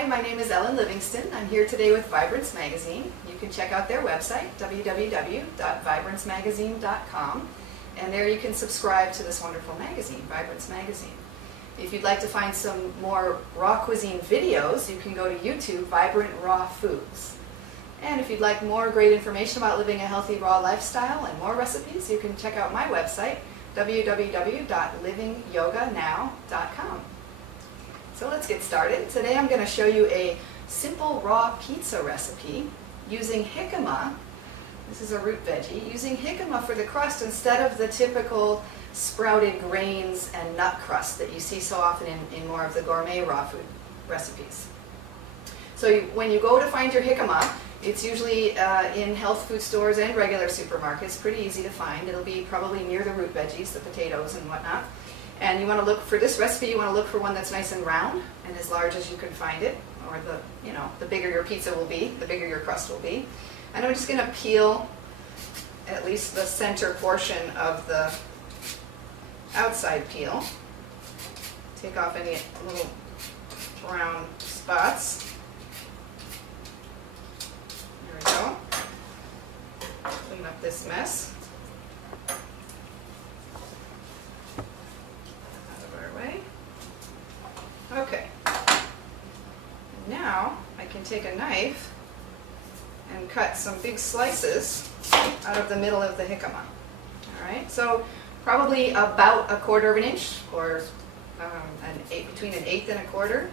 Hi, my name is Ellen Livingston. I'm here today with Vibrance Magazine. You can check out their website, www.vibranceMagazine.com, and there you can subscribe to this wonderful magazine, Vibrance Magazine. If you'd like to find some more raw cuisine videos, you can go to YouTube, Vibrant Raw Foods. And if you'd like more great information about living a healthy raw lifestyle and more recipes, you can check out my website, www.livingyoganow.com. So let's get started. Today I'm going to show you a simple raw pizza recipe using jicama. This is a root veggie. Using jicama for the crust instead of the typical sprouted grains and nut crust that you see so often in more of the gourmet raw food recipes. So when you go to find your jicama, it's usually in health food stores and regular supermarkets. Pretty easy to find. It'll be probably near the root veggies, the potatoes and whatnot. And you want to look for this recipe. You want to look for one that's nice and round and as large as you can find it, or the bigger your pizza will be, the bigger your crust will be. And I'm just going to peel at least the center portion of the outside peel. Take off any little brown spots. There we go. Clean up this mess. Okay, now I can take a knife and cut some big slices out of the middle of the jicama. All right, so probably about 1/4 of an inch, or between an eighth and a quarter.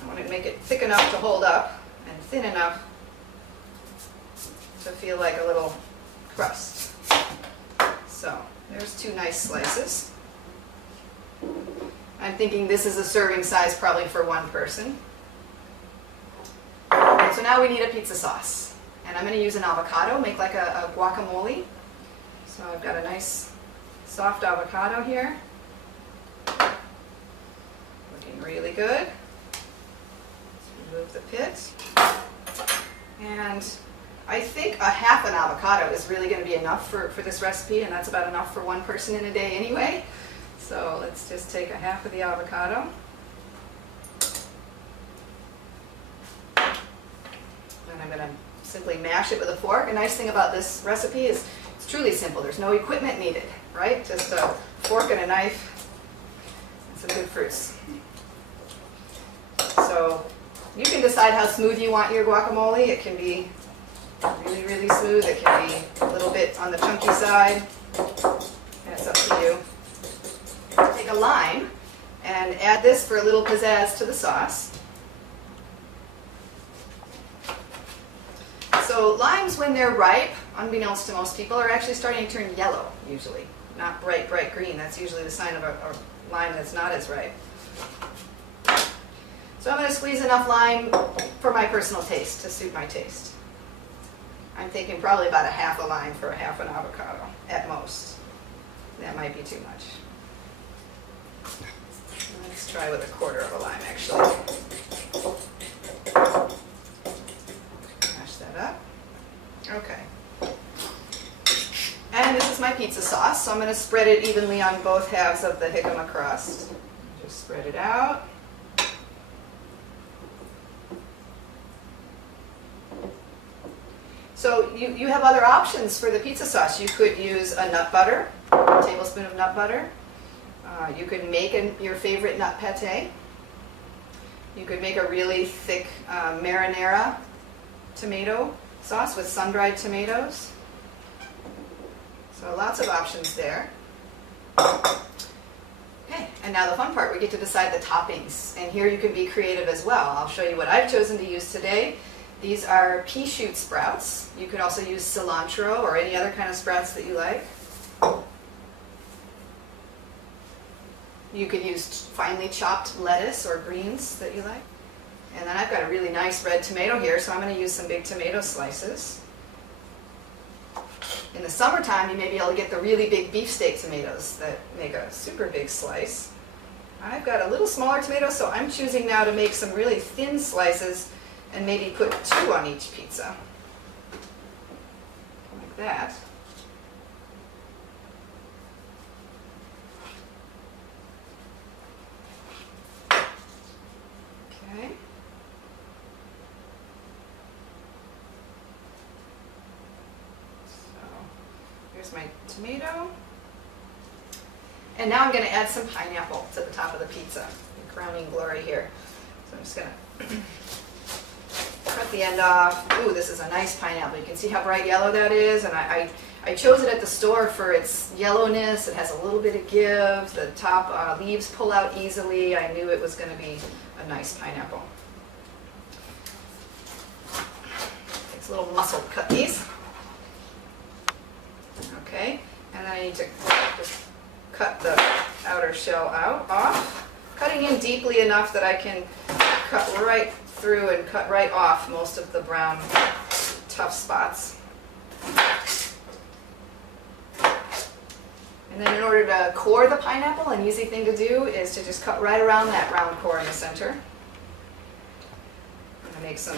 I want to make it thick enough to hold up and thin enough to feel like a little crust. So there's 2 nice slices. I'm thinking this is a serving size probably for 1 person. And so now we need a pizza sauce. And I'm going to use an avocado, make like a guacamole. So I've got a nice soft avocado here. Looking really good. Let's remove the pit. And I think a half an avocado is really going to be enough for this recipe, and that's about enough for 1 person in a day anyway. So let's just take a half of the avocado. And I'm going to simply mash it with a fork. A nice thing about this recipe is it's truly simple. There's no equipment needed, right? Just a fork and a knife and some good fruits. So you can decide how smooth you want your guacamole. It can be really, really smooth. It can be a little bit on the chunky side. And it's up to you. Take a lime and add this for a little pizzazz to the sauce. So limes, when they're ripe, unbeknownst to most people, are actually starting to turn yellow usually. Not bright, bright green. That's usually the sign of a lime that's not as ripe. So I'm going to squeeze enough lime for my personal taste, to suit my taste. I'm thinking probably about a half a lime for a half an avocado at most. That might be too much. Let's try with a 1/4 of a lime, actually. Mash that up. Okay. And this is my pizza sauce, so I'm going to spread it evenly on both halves of the jicama crust. Just spread it out. So you have other options for the pizza sauce. You could use a nut butter, a tablespoon of nut butter. You could make your favorite nut pate. You could make a really thick marinara tomato sauce with sun-dried tomatoes. So lots of options there. Okay, and now the fun part, we get to decide the toppings. And here you can be creative as well. I'll show you what I've chosen to use today. These are pea shoot sprouts. You could also use cilantro or any other kind of sprouts that you like. You could use finely chopped lettuce or greens that you like. And then I've got a really nice red tomato here, so I'm going to use some big tomato slices. In the summertime, you may be able to get the really big beefsteak tomatoes that make a super big slice. I've got a little smaller tomato, so I'm choosing now to make some really thin slices and maybe put 2 on each pizza. Like that. Okay. there's my tomato. And now I'm going to add some pineapple to the top of the pizza, the crowning glory here. So I'm just going to cut the end off. Ooh, this is a nice pineapple. You can see how bright yellow that is, and I chose it at the store for its yellowness. It has a little bit of give. The top leaves pull out easily. I knew it was going to be a nice pineapple. Takes a little muscle to cut these. Okay, and then I need to just cut the outer shell off. Cutting in deeply enough that I can cut right through and cut right off most of the brown tough spots. And then in order to core the pineapple, an easy thing to do is to just cut right around that round core in the center. I'm going to make some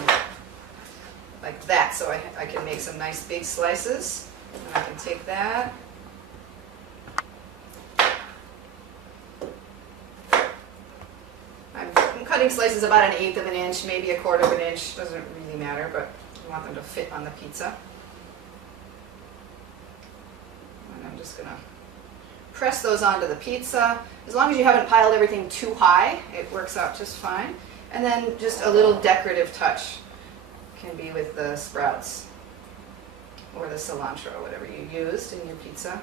like that so I can make some nice big slices. And I can take that. I'm cutting slices about 1/8 of an inch, maybe 1/4 of an inch. Doesn't really matter, but I want them to fit on the pizza. And I'm just going to press those onto the pizza. As long as you haven't piled everything too high, it works out just fine. And then just a little decorative touch can be with the sprouts or the cilantro, whatever you used in your pizza.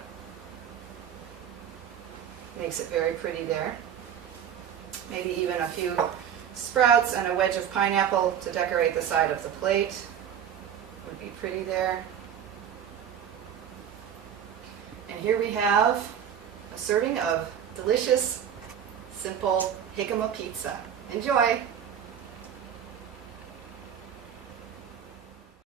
Makes it very pretty there. Maybe even a few sprouts and a wedge of pineapple to decorate the side of the plate would be pretty there. And here we have a serving of delicious, simple Jicama pizza. Enjoy!